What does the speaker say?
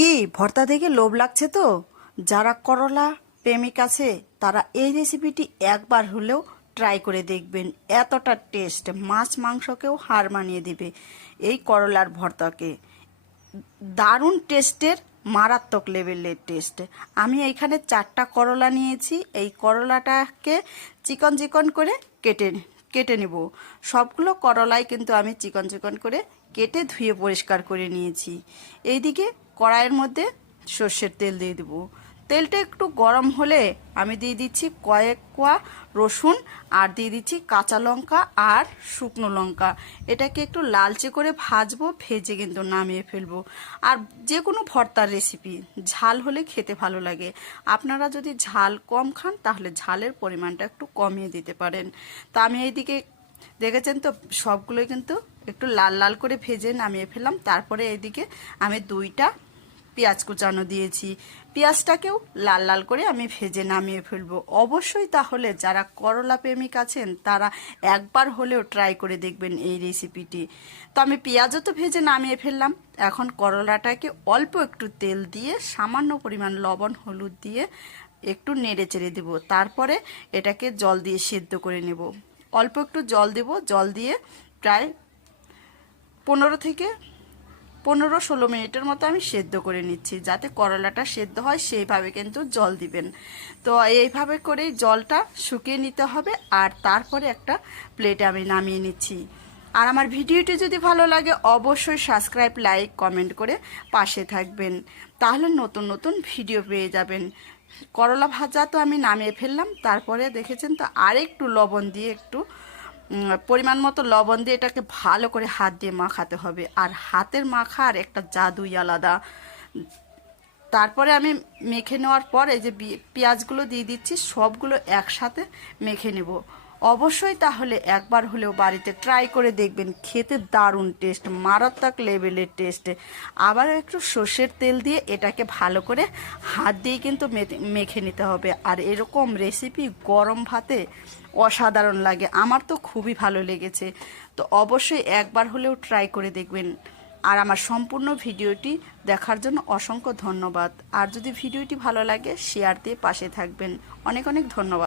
কি ভর্তা দেখে লোভ লাগছে তো? যারা করলা প্রেমিক আছে তারা এই রেসিপিটি একবার হলেও ট্রাই করে দেখবেন। এতটা টেস্ট, মাছ মাংসকেও হার মানিয়ে দিবে এই করলার ভর্তাকে। দারুণ টেস্টের, মারাত্মক লেভেলের টেস্ট। আমি এইখানে 4টা করলা নিয়েছি। এই করলাটাকে চিকন চিকন করে কেটে কেটে নেব। সবগুলো করলাই কিন্তু আমি চিকন চিকন করে কেটে ধুয়ে পরিষ্কার করে নিয়েছি। এইদিকে কড়াইয়ের মধ্যে সর্ষের তেল দিয়ে দেবো। তেলটা একটু গরম হলে আমি দিয়ে দিচ্ছি কয়েক কোয়া রসুন, আর দিয়ে দিচ্ছি কাঁচা লঙ্কা আর শুকনো লঙ্কা। এটাকে একটু লালচে করে ভাজবো, ভেজে কিন্তু নামিয়ে ফেলবো। আর যে কোনো ভর্তার রেসিপি ঝাল হলে খেতে ভালো লাগে। আপনারা যদি ঝাল কম খান তাহলে ঝালের পরিমাণটা একটু কমিয়ে দিতে পারেন। তা আমি এইদিকে দেখেছেন তো সবগুলোই কিন্তু একটু লাল লাল করে ভেজে নামিয়ে ফেললাম। তারপরে এইদিকে আমি 2টা পেঁয়াজ কুচানো দিয়েছি। পেঁয়াজটাকেও লাল লাল করে আমি ভেজে নামিয়ে ফেলবো। অবশ্যই তাহলে যারা করলা প্রেমিক আছেন তারা একবার হলেও ট্রাই করে দেখবেন এই রেসিপিটি। তো আমি পেঁয়াজও তো ভেজে নামিয়ে ফেললাম। এখন করলাটাকে অল্প একটু তেল দিয়ে সামান্য পরিমাণ লবণ হলুদ দিয়ে একটু নেড়ে চেড়ে দেবো। তারপরে এটাকে জল দিয়ে সেদ্ধ করে নেব। অল্প একটু জল দেব। জল দিয়ে প্রায় 15-16 মিনিটের মতো আমি সেদ্ধ করে নিচ্ছি। যাতে করলাটা সেদ্ধ হয় সেইভাবে কিন্তু জল দিবেন। তো এইভাবে করেই জলটা শুকিয়ে নিতে হবে। আর তারপরে একটা প্লেটে আমি নামিয়ে নিচ্ছি। আর আমার ভিডিওটি যদি ভালো লাগে অবশ্যই সাবস্ক্রাইব, লাইক, কমেন্ট করে পাশে থাকবেন। তাহলে নতুন নতুন ভিডিও পেয়ে যাবেন। করলা ভাজা তো আমি নামিয়ে ফেললাম। তারপরে দেখেছেন তো আরেকটু লবণ দিয়ে পরিমাণ মতো লবণ দিয়ে এটাকে ভালো করে হাত দিয়ে মাখাতে হবে। আর হাতের মাখার একটা জাদুই আলাদা। তারপরে আমি মেখে নেওয়ার পর এই যে পেঁয়াজগুলো দিয়ে দিচ্ছি, সবগুলো একসাথে মেখে নেব। অবশ্যই তাহলে একবার হলেও বাড়িতে ট্রাই করে দেখবেন। খেতে দারুণ টেস্ট, মারাত্মক লেভেলের টেস্ট। আবার একটু সর্ষের তেল দিয়ে এটাকে ভালো করে হাত দিয়ে কিন্তু মেখে নিতে হবে। আর এরকম রেসিপি গরম ভাতে অসাধারণ লাগে। আমার তো খুবই ভালো লেগেছে। তো অবশ্যই একবার হলেও ট্রাই করে দেখবেন। আর আমার সম্পূর্ণ ভিডিওটি দেখার জন্য অসংখ্য ধন্যবাদ। আর যদি ভিডিওটি ভালো লাগে শেয়ার দিয়ে পাশে থাকবেন। অনেক অনেক ধন্যবাদ।